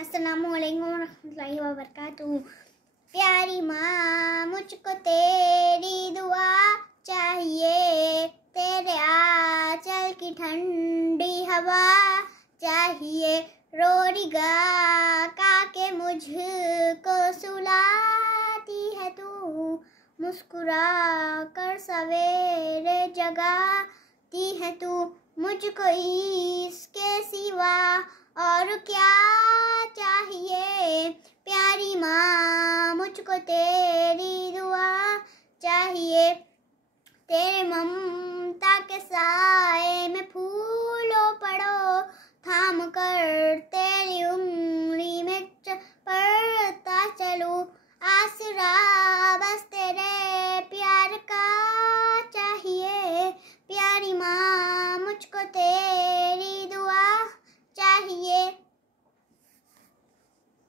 अस्सलामुअलैकुम रहमतुल्लाहि व बरकातुहू। प्यारी माँ मुझको तेरी दुआ चाहिए, तेरे आंचल की ठंडी हवा चाहिए। रोरी गा के मुझको सुलाती है तू, मुस्कुरा कर सवेरे जगाती है तू। मुझको इसके सिवा और क्या चाहिए, प्यारी माँ मुझको तेरी